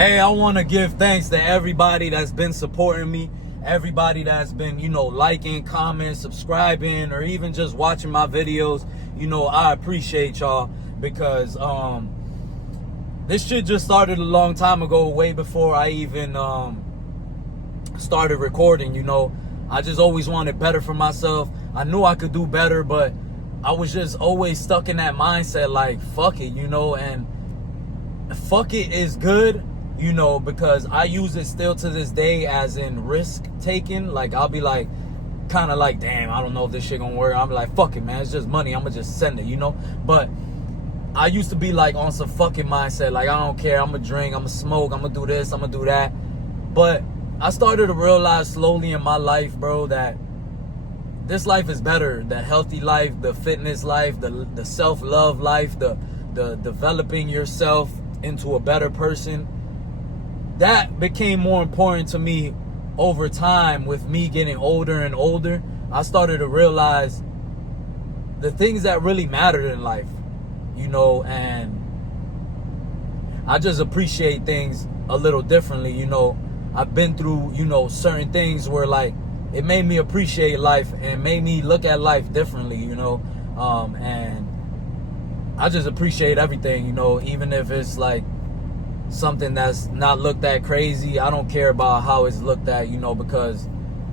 Hey, I want to give thanks to everybody that's been supporting me, everybody that's been, liking, commenting, subscribing, or even just watching my videos. I appreciate y'all because this shit just started a long time ago, way before I even started recording. I just always wanted better for myself. I knew I could do better, but I was just always stuck in that mindset like, fuck it, and fuck it is good, because I use it still to this day as in risk taking. Like, I'll be like, kind of like, damn, I don't know if this shit gonna work. I'm like, fuck it, man, it's just money, I'm gonna just send it, but I used to be like on some fucking mindset, like, I don't care, I'm gonna drink, I'm gonna smoke, I'm gonna do this, I'm gonna do that. But I started to realize slowly in my life, bro, that this life is better. The healthy life, the fitness life, the self-love life, the developing yourself into a better person. That became more important to me over time. With me getting older and older, I started to realize the things that really mattered in life, and I just appreciate things a little differently. I've been through, certain things where, like, it made me appreciate life and made me look at life differently, and I just appreciate everything, even if it's like something that's not looked at crazy. I don't care about how it's looked at, because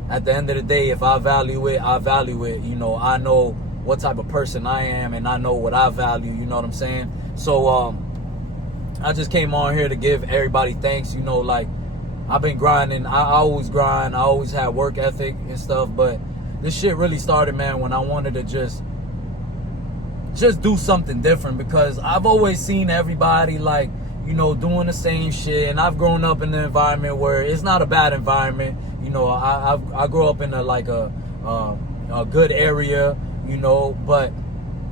at the end of the day, if I value it, I value it. I know what type of person I am and I know what I value, you know what I'm saying? So I just came on here to give everybody thanks. Like, I've been grinding. I always grind. I always had work ethic and stuff. But this shit really started, man, when I wanted to just do something different. Because I've always seen everybody, like, doing the same shit. And I've grown up in an environment where it's not a bad environment. I grew up in a good area, But,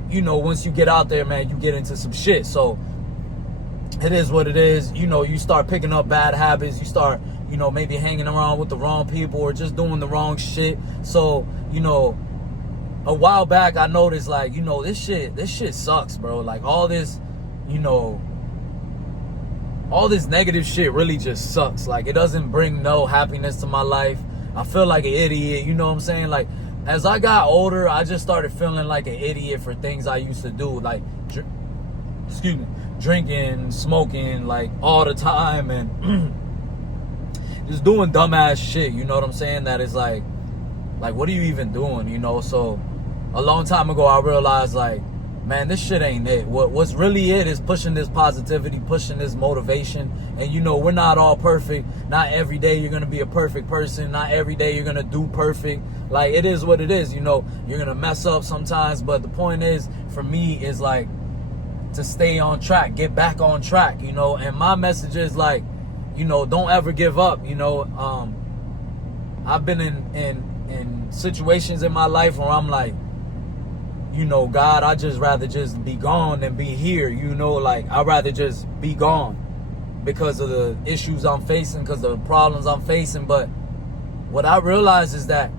once you get out there, man, you get into some shit. So it is what it is. You start picking up bad habits. You start, maybe hanging around with the wrong people or just doing the wrong shit. So, a while back I noticed, like, this shit sucks, bro. Like, all this negative shit really just sucks. Like, it doesn't bring no happiness to my life. I feel like an idiot, you know what I'm saying? Like, as I got older, I just started feeling like an idiot for things I used to do. Like, drinking, smoking, like, all the time, and just doing dumbass shit, you know what I'm saying? That is like, what are you even doing, So a long time ago, I realized, like, man, this shit ain't it. What's really it is pushing this positivity, pushing this motivation. And, we're not all perfect. Not every day you're going to be a perfect person. Not every day you're going to do perfect. Like, it is what it is, You're going to mess up sometimes. But the point is, for me, is, like, to stay on track, get back on track, And my message is, like, don't ever give up, I've been in situations in my life where I'm like, God, I'd just rather just be gone than be here, Like, I'd rather just be gone because of the issues I'm facing, because of the problems I'm facing. But what I realized is that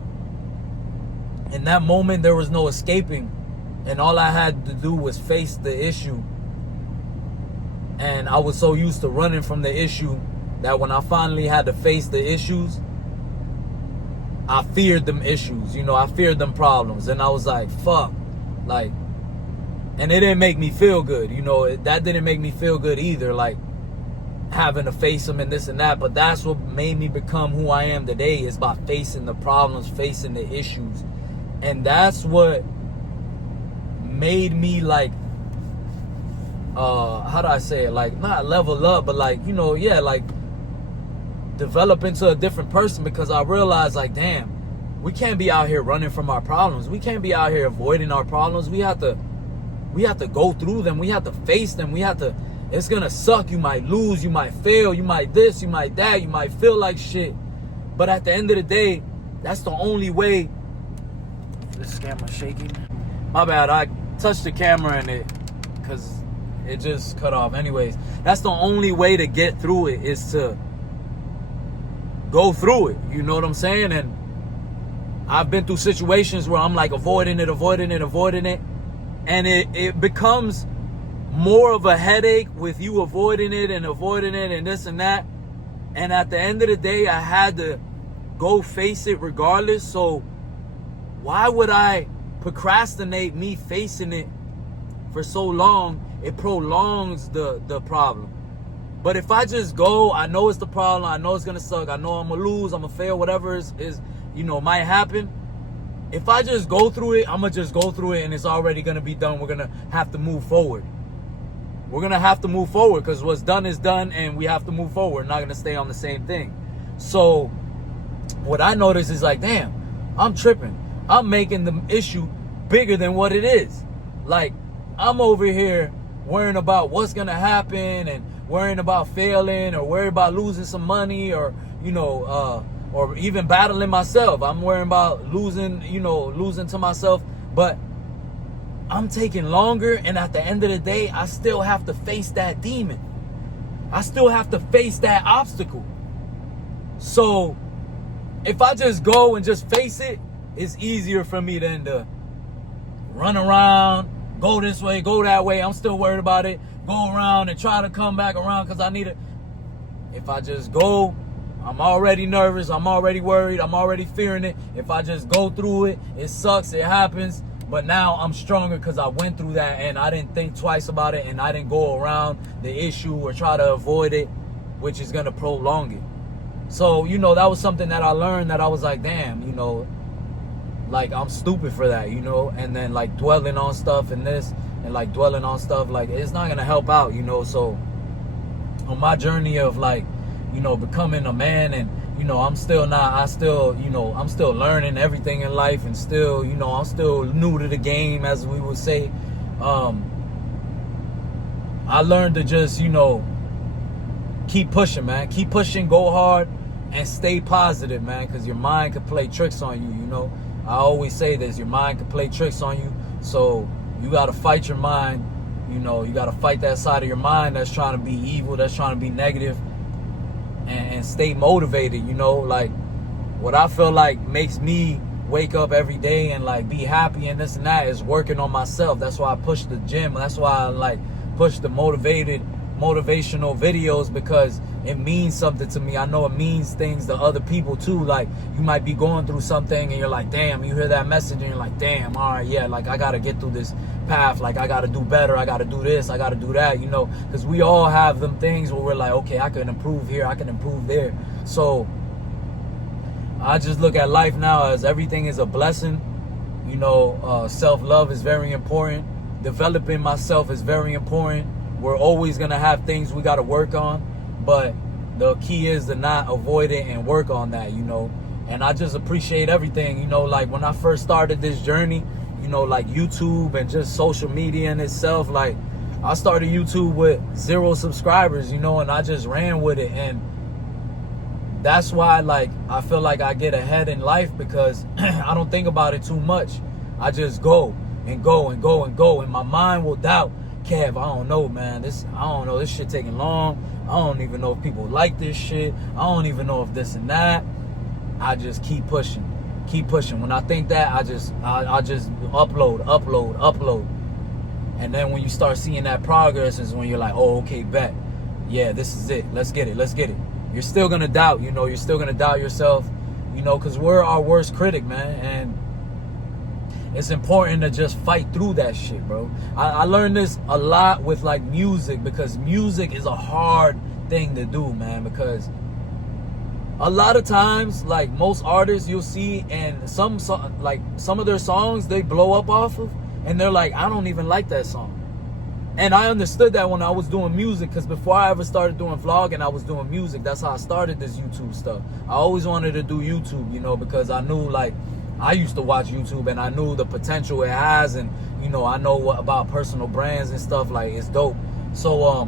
in that moment, there was no escaping. And all I had to do was face the issue. And I was so used to running from the issue that when I finally had to face the issues, I feared them issues, I feared them problems. And I was like, fuck. Like, and it didn't make me feel good, that didn't make me feel good either, like, having to face them and this and that. But that's what made me become who I am today, is by facing the problems, facing the issues. And that's what made me, like, how do I say it? Like, not level up, but like, like, develop into a different person. Because I realized, like, damn, we can't be out here running from our problems. We can't be out here avoiding our problems. We have to go through them. We have to face them. It's gonna suck. You might lose, you might fail, you might this, you might that, you might feel like shit. But at the end of the day, that's the only way. This camera's shaking. My bad, I touched the camera in it because it just cut off. Anyways, that's the only way to get through it, is to go through it. You know what I'm saying? And I've been through situations where I'm like avoiding it. And it becomes more of a headache with you avoiding it and this and that. And at the end of the day, I had to go face it regardless. So why would I procrastinate me facing it for so long? It prolongs the problem. But if I just go, I know it's the problem, I know it's gonna suck, I know I'm gonna lose, I'm gonna fail, whatever is might happen. If I just go through it, I'm gonna just go through it, and it's already gonna be done. We're gonna have to move forward. We're gonna have to move forward, because what's done is done, and we have to move forward. We're not gonna stay on the same thing. So what I notice is like, damn, I'm tripping. I'm making the issue bigger than what it is. Like, I'm over here worrying about what's gonna happen, and worrying about failing, or worrying about losing some money, or or even battling myself. I'm worrying about losing to myself. But I'm taking longer, and at the end of the day, I still have to face that demon. I still have to face that obstacle. So if I just go and just face it, it's easier for me than to run around, go this way, go that way. I'm still worried about it. Go around and try to come back around because I need it. If I just go, I'm already nervous. I'm already worried. I'm already fearing it. If I just go through it, it sucks. It happens. But now I'm stronger because I went through that, and I didn't think twice about it, and I didn't go around the issue or try to avoid it, which is going to prolong it. So, that was something that I learned, that I was like, damn, like, I'm stupid for that, and then like dwelling on stuff and this, and like dwelling on stuff, like, it's not going to help out, So on my journey of like, becoming a man, and I'm still learning everything in life, and still, I'm still new to the game, as we would say. I learned to just, keep pushing, man. Keep pushing, go hard, and stay positive, man, because your mind can play tricks on you, I always say this, your mind can play tricks on you, so you got to fight your mind, you got to fight that side of your mind that's trying to be evil, that's trying to be negative, and stay motivated, like, what I feel like makes me wake up every day and like be happy and this and that is working on myself. That's why I push the gym. That's why I like push the motivational videos, because it means something to me. I know it means things to other people too. Like, you might be going through something and you're like, damn, you hear that message and you're like, damn, all right, yeah, like, I got to get through this path. Like, I got to do better. I got to do this. I got to do that, because we all have them things where we're like, okay, I can improve here. I can improve there. So I just look at life now as everything is a blessing. Self-love is very important. Developing myself is very important. We're always going to have things we got to work on, but the key is to not avoid it and work on that, And I just appreciate everything, like when I first started this journey, like YouTube and just social media in itself, like I started YouTube with 0 subscribers, and I just ran with it. And that's why, like, I feel like I get ahead in life, because I don't think about it too much. I just go and go and go and go, and my mind will doubt. Kev, I don't know, man. This shit taking long. I don't even know if people like this shit. I don't even know if this and that. I just keep pushing. When I think that, I just upload. And then when you start seeing that progress is when you're like, oh, okay, bet. Yeah, this is it. Let's get it. You're still going to doubt, you're still going to doubt yourself, because we're our worst critic, man. And it's important to just fight through that shit, bro. I learned this a lot with like music, because music is a hard thing to do, man, because a lot of times, like most artists you'll see, and some of their songs they blow up off of, and they're like, I don't even like that song. And I understood that when I was doing music, because before I ever started doing vlogging, I was doing music. That's how I started this YouTube stuff. I always wanted to do YouTube, because I knew, like, I used to watch YouTube and I knew the potential it has, and I know about personal brands and stuff, like, it's dope. So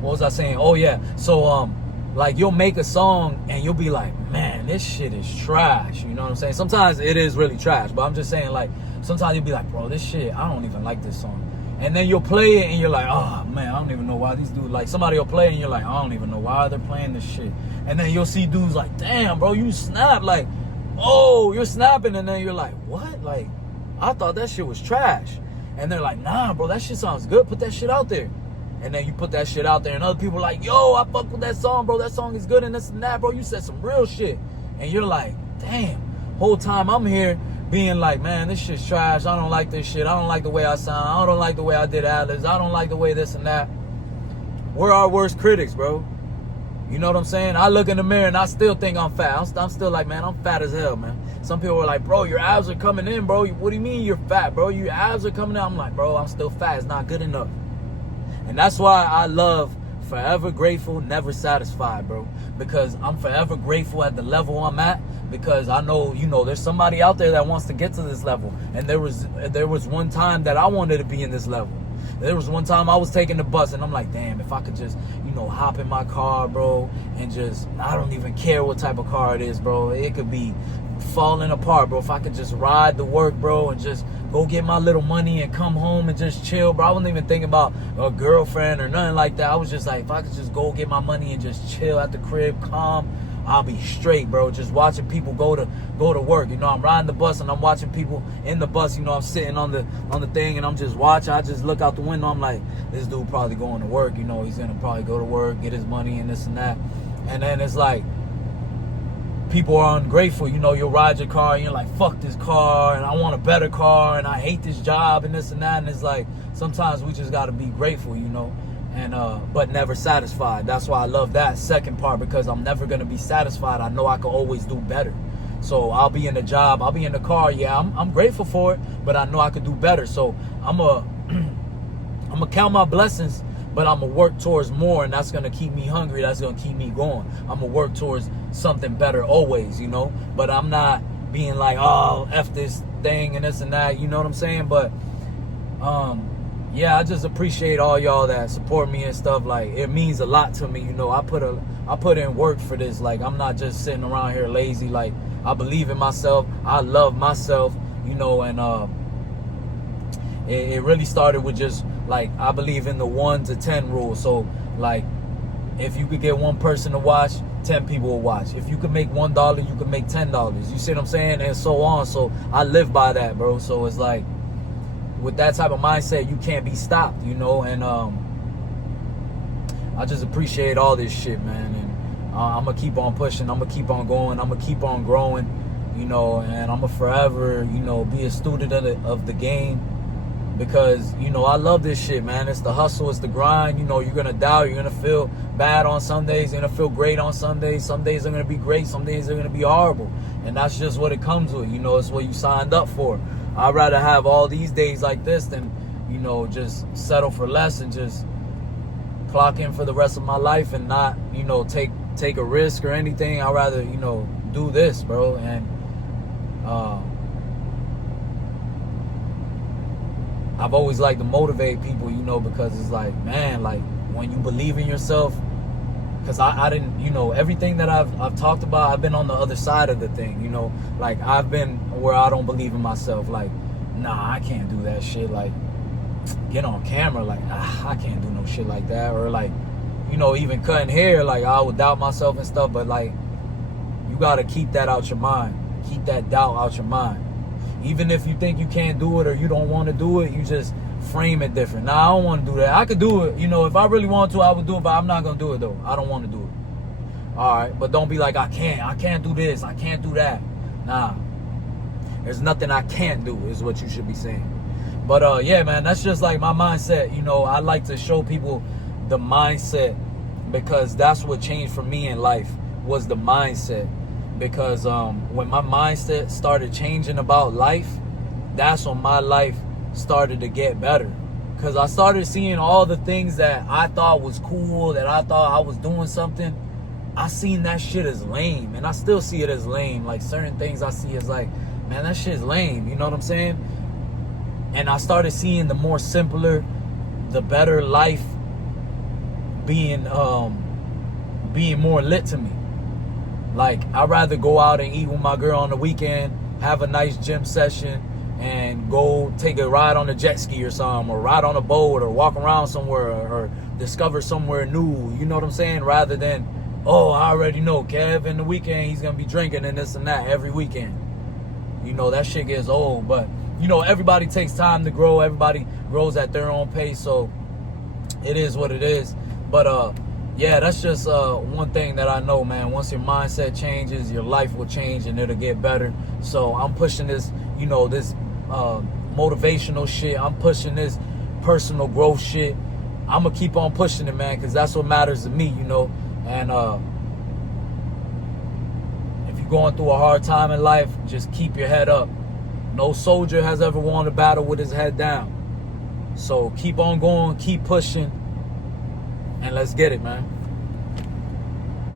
what was I saying? Oh yeah, so like, you'll make a song and you'll be like, man, this shit is trash, you know what I'm saying? Sometimes it is really trash, but I'm just saying, like, sometimes you'll be like, bro, this shit, I don't even like this song. And then you'll play it and you're like, oh man, I don't even know why these dudes, like, somebody will play and you're like, I don't even know why they're playing this shit. And then you'll see dudes like, damn, bro, you snap, like, oh, you're snapping. And then you're like, what? Like, I thought that shit was trash. And they're like, nah, bro, that shit sounds good. Put that shit out there. And then you put that shit out there, and other people are like, yo, I fuck with that song, bro. That song is good and this and that, bro. You said some real shit. And you're like, damn. Whole time I'm here being like, man, this shit's trash. I don't like this shit. I don't like the way I sound. I don't like the way I did ad-libs. I don't like the way this and that. We're our worst critics, bro. You know what I'm saying? I look in the mirror and I still think I'm fat. I'm still like, man, I'm fat as hell, man. Some people are like, bro, your abs are coming in, bro. What do you mean you're fat, bro? Your abs are coming in. I'm like, bro, I'm still fat. It's not good enough. And that's why I love Forever Grateful, Never Satisfied, bro. Because I'm forever grateful at the level I'm at. Because I know, you know, there's somebody out there that wants to get to this level. And there was one time that I wanted to be in this level. There was one time I was taking the bus and I'm like, damn, if I could just, you know, hop in my car, bro, and just, I don't even care what type of car it is, bro. It could be falling apart, bro. If I could just ride to work, bro, and just go get my little money and come home and just chill, bro. I wasn't even thinking about a girlfriend or nothing like that. I was just like, if I could just go get my money and just chill at the crib, calm, I'll be straight, bro. Just watching people go to work. You know, I'm riding the bus and I'm watching people in the bus. You know, I'm sitting on the thing and I'm just watching. I just look out the window. I'm like, this dude probably going to work. You know, he's gonna probably go to work, get his money and this and that. And then it's like, people are ungrateful. You know, you'll ride your car and you're like, fuck this car and I want a better car and I hate this job and this and that. And it's like, sometimes we just gotta be grateful, you know. And but never satisfied. That's why I love that second part, because I'm never gonna be satisfied. I know I can always do better. So I'll be in the job, I'll be in the car. Yeah, I'm grateful for it, but I know I could do better. So I'm gonna count my blessings, but I'm gonna work towards more, and that's gonna keep me hungry. That's gonna keep me going. I'm gonna work towards something better always, you know. But I'm not being like, oh, F this thing and this and that. You know what I'm saying? But yeah, I just appreciate all y'all that support me and stuff. Like, it means a lot to me, you know. I put in work for this. Like, I'm not just sitting around here lazy. Like, I believe in myself. I love myself, you know. And it really started with just, like, I believe in the 1 to 10 rule. So, like, if you could get one person to watch, 10 people will watch. If you could make $1, you could make $10. You see what I'm saying? And so on. So I live by that, bro. So it's like, with that type of mindset, you can't be stopped, you know. And I just appreciate all this shit, man. And I'm gonna keep on pushing. I'm gonna keep on going. I'm gonna keep on growing, you know. And I'm gonna forever, you know, be a student of the game, because, you know, I love this shit, man. It's the hustle, it's the grind. You know, you're gonna doubt, you're gonna feel bad on some days, you're gonna feel great on some days. Some days are gonna be great, some days are gonna be horrible, and that's just what it comes with. You know, it's what you signed up for. I'd rather have all these days like this than, you know, just settle for less and just clock in for the rest of my life and not, you know, take a risk or anything. I'd rather, you know, do this, bro. And I've always liked to motivate people, you know, because it's like, man, like, when you believe in yourself, because I didn't, you know, everything that I've talked about, I've been on the other side of the thing, you know. Like, I've been where I don't believe in myself. Like, nah, I can't do that shit. Like, get on camera, like, I can't do no shit like that. Or, like, you know, even cutting hair, like, I would doubt myself and stuff. But, like, you got to keep that out your mind. Keep that doubt out your mind. Even if you think you can't do it or you don't want to do it, you just frame it different. Nah, I don't want to do that. I could do it. You know, if I really want to, I would do it, but I'm not going to do it, though. I don't want to do it. All right? But don't be like, I can't do this. I can't do that. Nah. There's nothing I can't do is what you should be saying. But, yeah, man, that's just like my mindset. You know, I like to show people the mindset, because that's what changed for me in life, was the mindset. Because when my mindset started changing about life, that's when my life started to get better. Because I started seeing all the things that I thought was cool, that I thought I was doing something. I seen that shit as lame, and I still see it as lame. Like, certain things I see as like, man, that shit's lame. You know what I'm saying? And I started seeing the more simpler, the better life being more lit to me. Like, I'd rather go out and eat with my girl on the weekend, have a nice gym session, and go take a ride on a jet ski or something, or ride on a boat, or walk around somewhere, or discover somewhere new. You know what I'm saying? Rather than, oh, I already know Kev in the weekend, he's going to be drinking and this and that every weekend. You know, that shit gets old. But you know, everybody takes time to grow. Everybody grows at their own pace. So it is what it is. But yeah, that's just one thing that I know, man. Once your mindset changes, your life will change and it'll get better. So I'm pushing this, you know, this motivational shit. I'm pushing this personal growth shit. I'm gonna keep on pushing it, man, because that's what matters to me, you know. And if you're going through a hard time in life, just keep your head up. No soldier has ever won a battle with his head down. So keep on going, keep pushing, and let's get it, man.